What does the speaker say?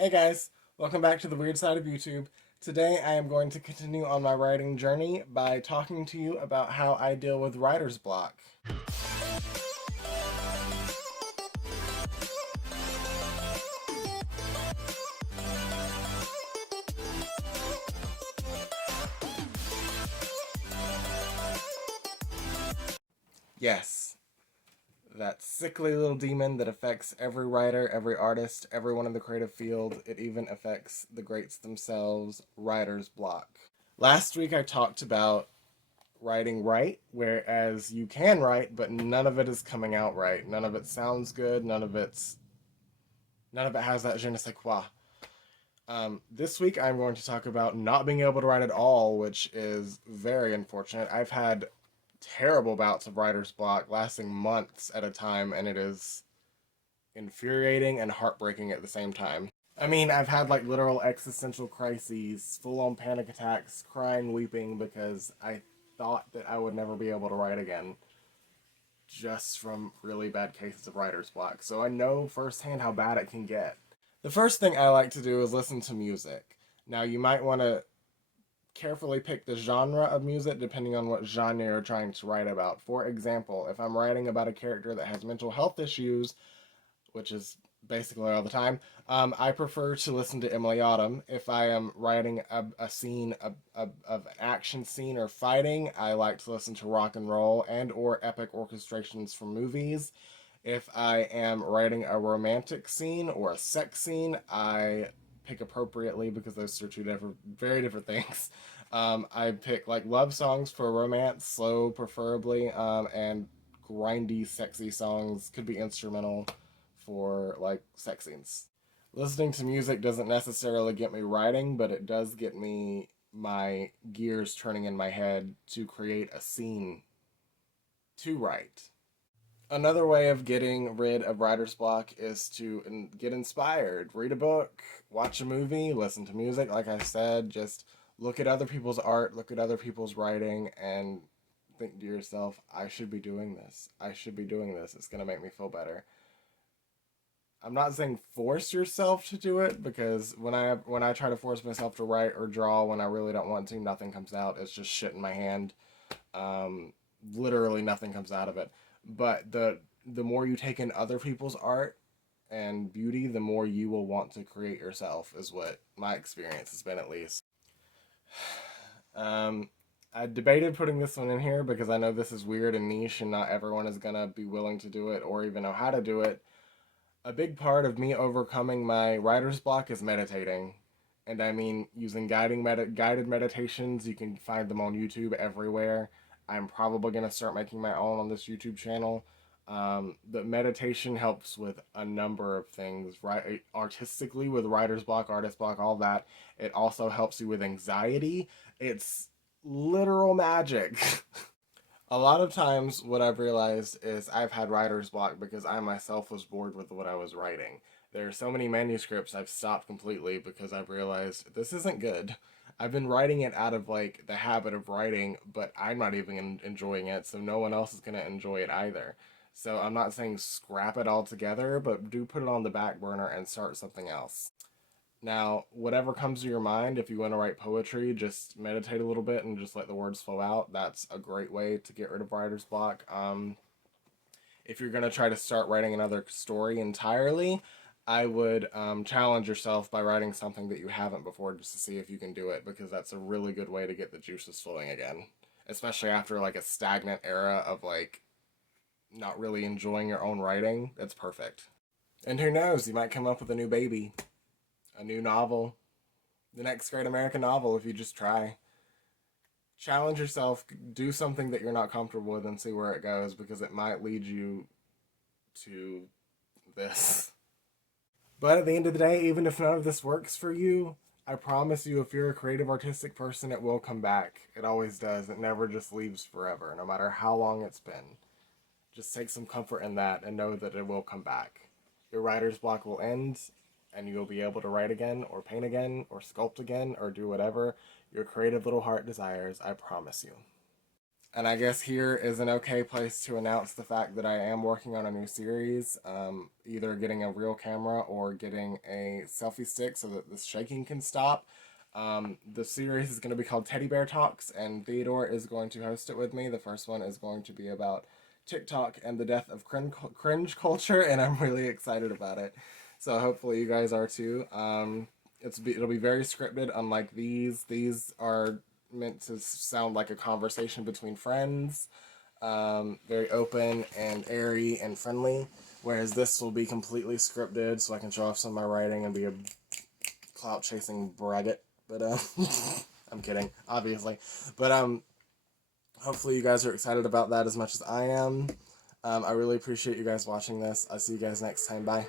Hey guys, welcome back to the weird side of YouTube. Today I am going to continue on my writing journey by talking to you about how I deal with writer's block. Yes, that sickly little demon that affects every writer, every artist, everyone in the creative field. It even affects the greats themselves, writer's block. Last week I talked about writing right, whereas you can write, but none of it is coming out right. None of it sounds good. None of it has that je ne sais quoi. This week I'm going to talk about not being able to write at all, which is very unfortunate. I've had terrible bouts of writer's block lasting months at a time, and it is infuriating and heartbreaking at the same time. I mean, I've had like literal existential crises, full on panic attacks, crying, weeping because I thought that I would never be able to write again just from really bad cases of writer's block. So I know firsthand how bad it can get. The first thing I like to do is listen to music. Now, you might want to carefully pick the genre of music depending on what genre you're trying to write about. For example, if I'm writing about a character that has mental health issues, which is basically all the time, I prefer to listen to Emily Autumn. If I am writing a scene of an action scene or fighting, I like to listen to rock and roll and or epic orchestrations from movies. If I am writing a romantic scene or a sex scene, I pick appropriately because those are two different, very different things. I pick like love songs for romance, slow preferably, and grindy, sexy songs could be instrumental for like sex scenes. Listening to music doesn't necessarily get me writing, but it does get me my gears turning in my head to create a scene to write. Another way of getting rid of writer's block is to get inspired. Read a book, watch a movie, listen to music. Like I said, just look at other people's art, look at other people's writing, and think to yourself, I should be doing this. I should be doing this. It's going to make me feel better. I'm not saying force yourself to do it because when I try to force myself to write or draw when I really don't want to, nothing comes out. It's just shit in my hand. Um, Literally nothing comes out of it. But the more you take in other people's art and beauty, the more you will want to create yourself. Is what my experience has been, at least. Um, I debated putting this one in here because I know this is weird and niche, and not everyone is gonna be willing to do it or even know how to do it. A big part of me overcoming my writer's block is meditating. And I mean using guided meditations. You can find them on YouTube everywhere. I'm probably going to start making my own on this YouTube channel. But meditation helps with a number of things, right? Artistically, with writer's block, artist block, all that. It also helps you with anxiety. It's literal magic. A lot of times, what I've realized is I've had writer's block because I myself was bored with what I was writing. There are so many manuscripts I've stopped completely because I've realized this isn't good. I've been writing it out of like the habit of writing, but I'm not even enjoying it, so no one else is going to enjoy it either. So I'm not saying scrap it altogether, but do put it on the back burner and start something else. Now, whatever comes to your mind, if you want to write poetry, just meditate a little bit and just let the words flow out. That's a great way to get rid of writer's block. If you're going to try to start writing another story entirely, I would challenge yourself by writing something that you haven't before just to see if you can do it, because that's a really good way to get the juices flowing again. Especially after like a stagnant era of like not really enjoying your own writing. That's perfect. And who knows, you might come up with a new baby, a new novel, the next great American novel if you just try. Challenge yourself, do something that you're not comfortable with, and see where it goes because it might lead you to this. But at the end of the day, even if none of this works for you, I promise you, if you're a creative, artistic person, it will come back. It always does. It never just leaves forever, no matter how long it's been. Just take some comfort in that and know that it will come back. Your writer's block will end, and you'll be able to write again, or paint again, or sculpt again, or do whatever your creative little heart desires, I promise you. And I guess here is an okay place to announce the fact that I am working on a new series, either getting a real camera or getting a selfie stick so that the shaking can stop. The series is going to be called Teddy Bear Talks, and Theodore is going to host it with me. The first one is going to be about TikTok and the death of cringe culture, and I'm really excited about it. So hopefully you guys are too. It'll be very scripted, unlike these. These are meant to sound like a conversation between friends, very open and airy and friendly. Whereas this will be completely scripted, so I can show off some of my writing and be a clout chasing braggart. But I'm kidding, obviously. But hopefully you guys are excited about that as much as I am. I really appreciate you guys watching this. I'll see you guys next time. Bye.